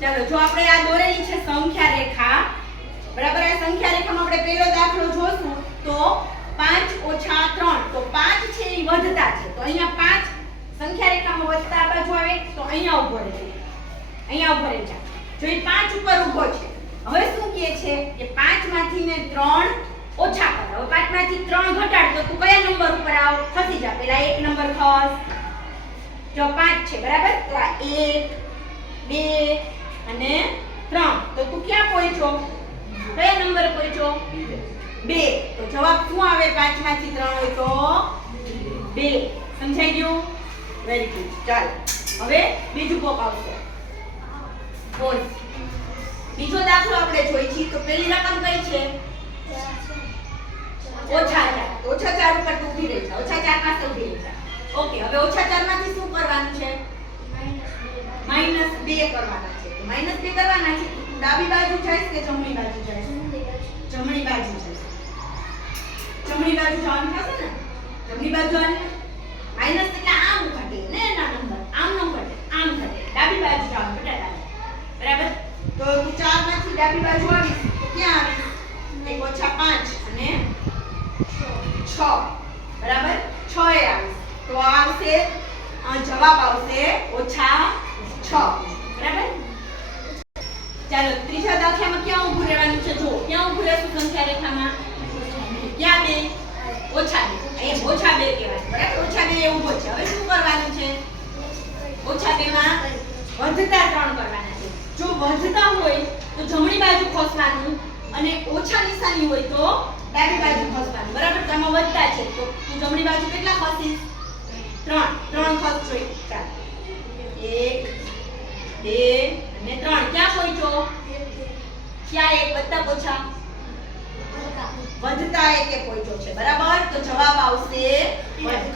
ચાલો જો આપણે આ દોરેલી છે સંખ્યા રેખા, બરાબર. આ સંખ્યા રેખામાં આપણે પહેલો દાખલો જોશું તો 5 ઓછા 3, તો 5 છે એ વધતા છે, તો અહીંયા 5 સંખ્યા રેખામાં વધતા આ બાજુ આવે તો અહીંયા ઉભો રહે, અહીંયા ઉભો રહે છે. જો એ 5 ઉપર ઉભો છે, હવે શું કહે છે કે 5 માંથી ને 3 ઓછા કર. હવે 5 માંથી 3 ઘટાડ તો તું કયા નંબર ઉપર આવ? ખસી જા, પહેલા એક નંબર ખસ. જો 5 છે, બરાબર, તો આ 1 2 અને 3, તો તું ક્યાં પહોંચ્યો? કયા નંબર પહોંચ્યો? 2. તો જવાબ શું આવે? 5 માંથી 3 હોય તો 2. સમજાઈ ગયું? Very good. ચાલો હવે બીજું કોક આવશે. બોલ. બીજો દાખલો આપણે જોઈ છીએ તો પહેલી રકમ કઈ છે? ઓછા 4. તો ઓછા 4 ઉપર તું ઊભી રહી જા. ઓછા 4 પાસે ઊભી રહી જા. ઓકે, હવે ઓછા 4 માંથી શું કરવાનું છે? -2 કરવાના છે. તો -2 કરવાના છે. તું ડાબી બાજુ જઈશ કે જમણી બાજુ જઈશ? જમણી બાજુ જઈશ. જમણી બાજુ જવાનું થશે ને? જમણી બાજુ આને માઈનસ એટલે આમ ઘટે ને, એના નંબર આમ ન ઘટે, આમ ઘટે. ડાબી બાજુ જવાનું બટાટા, બરાબર. તો તું 4 માંથી ડાબી બાજુ આવીશ તો ક્યાં આવીશ? 1 ઓછા 5 અને 6, બરાબર. 6 એ આવીશ તો આવશે, જવાબ આવશે ઓછા 6, બરાબર. ચાલો ત્રીજા દાખલામાં ક્યાં ઊભું રહેવાનું છે? જો ક્યાં ઊભું રહેશું સંખ્યા રેખામાં? ક્યાં 2? ઓછા 2. અહીંયા ઓછા 2 કહેવાય, બરાબર. ઓછા 2 એ ઊભો છે. હવે શું કરવાનું છે? ઓછા 2 માં વધતા 3 કરવાના છે. જો વધતા હોય તો જમણી બાજુ ખસવાનું અને ઓછા નિશાની હોય તો ડાબી બાજુ ખસવાનું, બરાબર. તો આમાં વધતા છે તો તું જમણી બાજુ કેટલા ખસીશ? 3 ખસજો. ચાલ 1 2 અને 3. ક્યાં પહોંચ્યો? ક્યાં 1 વધતા ઓછા? વધતા 1 એ પહોંચ્યો છે, બરાબર. તો જવાબ આવશે વધતા